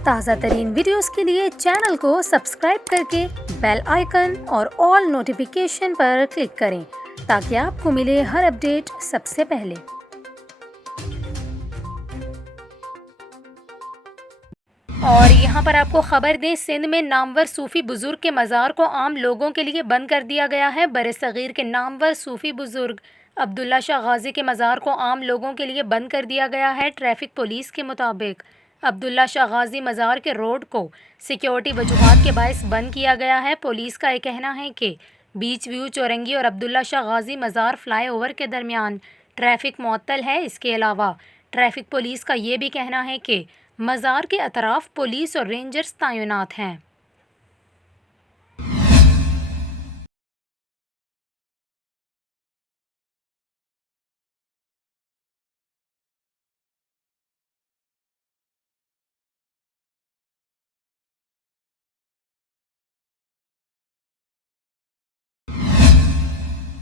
ताज़ा तरीन वीडियोस के लिए चैनल को सब्सक्राइब करके बेल आइकन और ऑल नोटिफिकेशन पर क्लिक करें ताकि आपको मिले हर अपडेट सबसे पहले। और यहाँ पर आपको खबर दें, सिंध में नामवर सूफ़ी बुज़ुर्ग के मज़ार को आम लोगों के लिए बंद कर दिया गया है। बरसग़ीर के नामवर सूफ़ी बुज़ुर्ग अब्दुल्ला शाह गाज़ी के मज़ार को आम लोगों के लिए बंद कर दिया गया है। ट्रैफिक पुलिस के मुताबिक अब्दुल्ला शाह गाज़ी मज़ार के रोड को सिक्योरिटी वजूहात के बायस बंद किया गया है। पुलिस का ये कहना है कि बीच व्यू, चौरंगी और अब्दुल्ला शाह गाज़ी मज़ार फ्लाईओवर के दरमियान ट्रैफिक मुअत्तल है। इसके अलावा ट्रैफिक पुलिस का ये भी कहना है कि मज़ार के अतराफ़ पुलिस और रेंजर्स तैनात हैं।